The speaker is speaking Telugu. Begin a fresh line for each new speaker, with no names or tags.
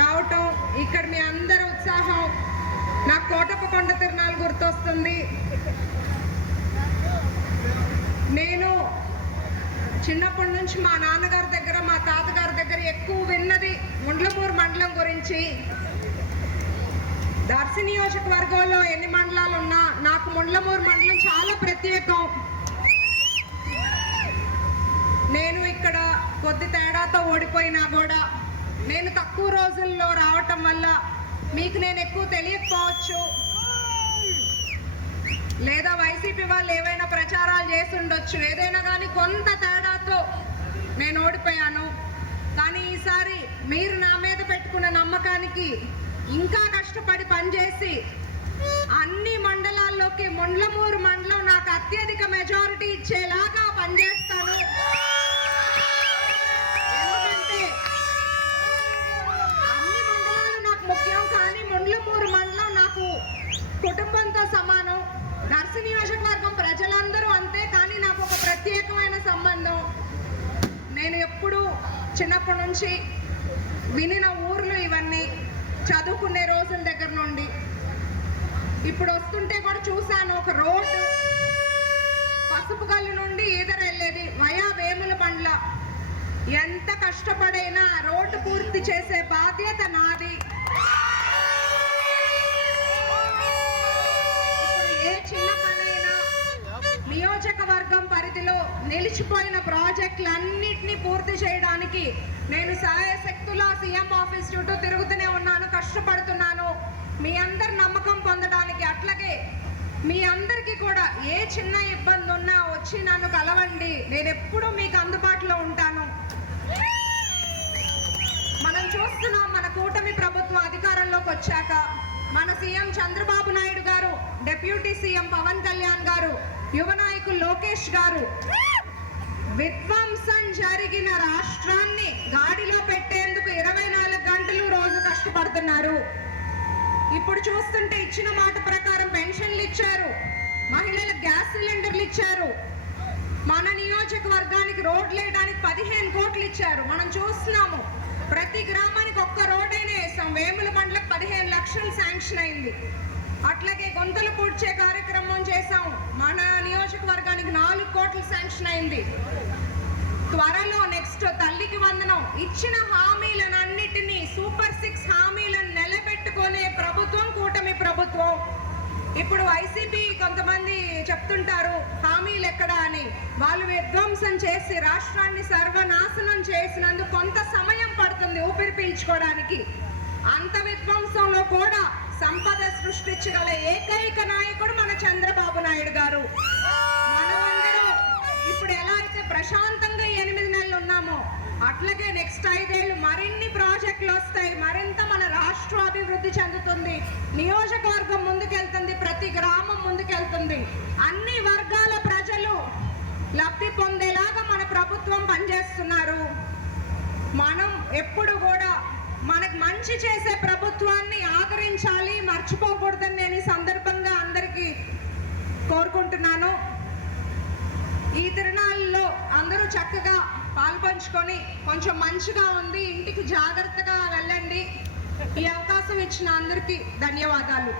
రావటం ఇక్కడ మీ అందరి ఉత్సాహం నాకు కోటప్ప కొండ తిరణాలు గుర్తొస్తుంది. నేను చిన్నప్పటి నుంచి మా నాన్నగారి దగ్గర మా తాతగారి దగ్గర ఎక్కువ విన్నది ముండ్లమూరు మండలం గురించి. దర్శి నియోజకవర్గంలో ఎన్ని మండలాలు ఉన్నా నాకు ముండ్లమూరు మండలం చాలా ప్రత్యేకం. నేను ఇక్కడ కొద్ది తేడాతో ఓడిపోయినా కూడా నేను తక్కువ రోజుల్లో రావటం వల్ల మీకు నేను ఎక్కువ తెలియకపోవచ్చు. లేదా వైసీపీ వాళ్ళు ఏవైనా ప్రచారాలు చేసి ఏదైనా కానీ కొంత తేడాతో నేను ఓడిపోయాను. కానీ ఈసారి మీరు నా మీద పెట్టుకున్న నమ్మకానికి ఇంకా కష్టపడి పనిచేసి అన్ని మండలాల్లోకి ముండ్లమూరు మండలం నాకు అత్యధిక మెజారిటీ ఇచ్చేలాగా పనిచేస్తాను ఎందుకంటే అన్ని మండలాలు నాకు ముఖ్యం కానీ ముండ్లమూరు మండలం నాకు కుటుంబంతో సమానం దర్శి నియోజకవర్గం ప్రజలందరూ అంతే కానీ నాకు ఒక ప్రత్యేకమైన సంబంధం నేను ఎప్పుడు చిన్నప్పటి నుంచి వినిన ఊర్లు ఇవన్నీ చదువుకునే రోజుల దగ్గర నుండి. ఇప్పుడు వస్తుంటే కూడా చూశాను ఒక రోడ్డు పసుపు కల్లు నుండి ఈదర వెళ్ళేది వయా వేముల బండ్ల. ఎంత కష్టపడైనా రోడ్డు పూర్తి చేసే బాధ్యత నాది. నిలిచిపోయిన ప్రాజెక్టులన్నింటినీ పూర్తి చేయడానికి నేను సహాయశక్తులా సీఎం ఆఫీస్ చుట్టూ తిరుగుతూనే ఉన్నాను కష్టపడుతున్నాను. మీ అందరి నమ్మకం పొందడానికి అట్లాగే మీ అందరికీ కూడా ఏ చిన్న ఇబ్బంది ఉన్నా వచ్చి నన్ను కలవండి. నేను ఎప్పుడూ మీకు అందుబాటులో ఉంటాను. మనం చూస్తున్నాం మన కూటమి ప్రభుత్వం అధికారంలోకి వచ్చాక మన సీఎం చంద్రబాబు నాయుడు గారు డిప్యూటీ సీఎం పవన్ కళ్యాణ్ గారు యువ నాయకులు లోకేష్ గారు విధ్వంసం జరిగిన రాష్ట్రాన్ని గాడిలో పెట్టేందుకు ఇరవై నాలుగు గంటలు రోజు కష్టపడుతున్నారు. ఇప్పుడు చూస్తుంటే ఇచ్చిన మాట ప్రకారం పెన్షన్లు ఇచ్చారు మహిళలకు గ్యాస్ సిలిండర్లు ఇచ్చారు మన నియోజకవర్గానికి రోడ్లు వేయడానికి పదిహేను కోట్లు ఇచ్చారు. మనం చూస్తున్నాము ప్రతి గ్రామానికి ఒక్క రోడ్డైనా వేసాం. వేముల మండలకు పదిహేను లక్షలు శాంక్షన్ అయింది. అట్లాగే గొంతులు పూడ్చే కార్యక్రమం చేశాం. మన నియోజకవర్గానికి నాలుగు కోట్లు శాంక్షన్ అయింది. త్వరలో నెక్స్ట్ తల్లికి వందనం. ఇచ్చిన హామీలనన్నిటినీ సూపర్ సిక్స్ హామీలను నిలబెట్టుకునే ప్రభుత్వం కూటమి ప్రభుత్వం. ఇప్పుడు వైసీపీ కొంతమంది చెప్తుంటారు హామీలు ఎక్కడ అని. వాళ్ళు విధ్వంసం చేసి రాష్ట్రాన్ని సర్వనాశనం చేసినందుకు కొంత సమయం పడుతుంది ఊపిరి పీల్చుకోవడానికి. అంత విధ్వంసంలో కూడా సంపద సృష్టించగల ఏకైక నాయకుడు మన చంద్రబాబు నాయుడు గారు. మనమందరం ఇప్పుడు ఎలా అయితే ప్రశాంతంగా ఎనిమిది నెలలు ఉన్నామో అట్లాగే నెక్స్ట్ ఐదేళ్ళు మరిన్ని ప్రాజెక్టులు వస్తాయి మరింత మన రాష్ట్ర అభివృద్ధి చెందుతుంది. నియోజకవర్గం ముందుకెళ్తుంది ప్రతి గ్రామం ముందుకెళ్తుంది. అన్ని వర్గాల ప్రజలు లబ్ధి పొందేలాగా మన ప్రభుత్వం పనిచేస్తున్నారు. మనం ఎప్పుడు కూడా మనకు మంచి చేసే ప్రభుత్వాన్ని ఆదరించాలి మర్చిపోకూడదని నేను ఈ సందర్భంగా అందరికీ కోరుకుంటున్నాను. ఈ తిరునాళ్ళలో అందరూ చక్కగా పాల్పంచుకొని కొంచెం మంచిగా ఉంది ఇంటికి జాగ్రత్తగా వెళ్ళండి. ఈ అవకాశం ఇచ్చిన అందరికీ ధన్యవాదాలు.